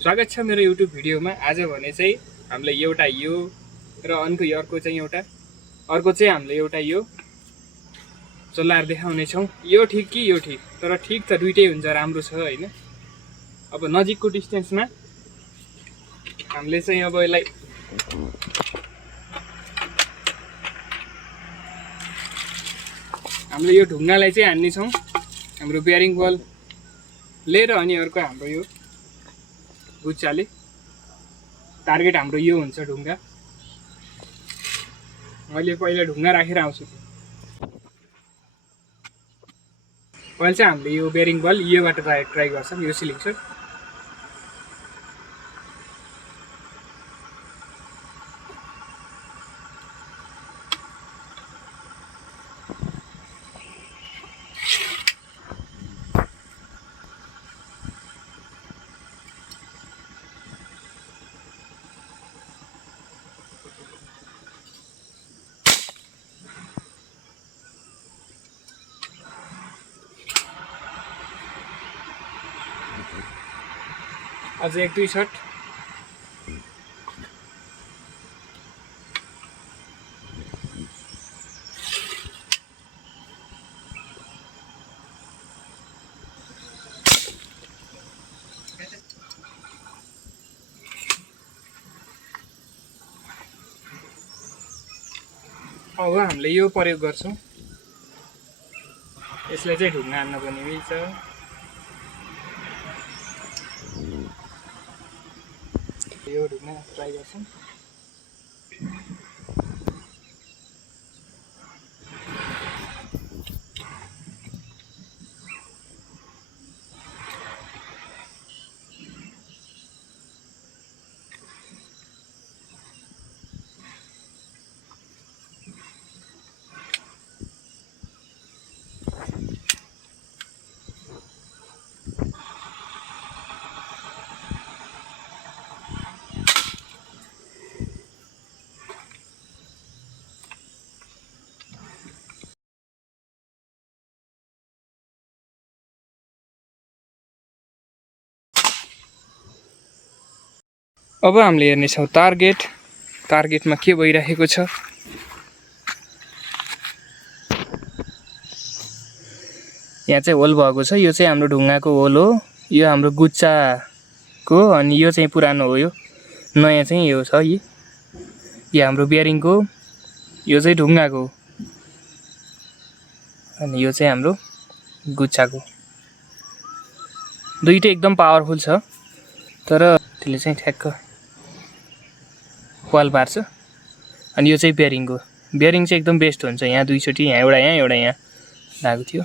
स्वागत छ मेरो युट्युब भिडियोमा। आज भने चाहिँ हामीले एउटा यो र अर्को चाहिँ हामीले एउटा यो चलाएर देखाउने छौँ। यो ठिक कि यो ठिक, तर ठिक त दुइटै हुन्छ, राम्रो छ हैन। अब नजिकको डिस्टेन्समा हामीले चाहिँ अब यसलाई हामीले यो ढुङ्गालाई चाहिँ हान्ने छौँ हाम्रो बेयरिङ बल लिएर, अनि अर्को हाम्रो यो गुच्चाले। टार्गेट हाम्रो यो हुन्छ ढुङ्गा। मैले पहिला ढुङ्गा राखेर आउँछु। पहिला चाहिँ हामीले यो बेयरिङ बल योबाट ट्राई गर्छौँ, यो सिलेक्सन। अझ एक दुई शट। अब हामीले यो प्रयोग गर्छौँ। यसलाई चाहिँ ढुङ्गा हान्न पनि मिल्छ। यो ढुङ्गा ट्राई गर्छौँ। अब हामीले हेर्नेछौँ टार्गेटमा के भइरहेको छ। यहाँ चाहिँ होल भएको छ। यो चाहिँ हाम्रो ढुङ्गाको होल हो। यो हाम्रो गुच्चाको, अनि यो चाहिँ पुरानो हो। यो नयाँ चाहिँ यो छ। यो हाम्रो बेयरिङको, यो चाहिँ ढुङ्गाको, अनि यो चाहिँ हाम्रो गुच्चाको। दुईटै एकदम पावरफुल छ, तर त्यसले चाहिँ ठ्याक्क वाल पार्छ। अनि यो चाहिँ बेयरिङ चाहिँ एकदम बेस्ट हुन्छ। यहाँ दुईचोटि, यहाँ एउटा यहाँ लागेको थियो।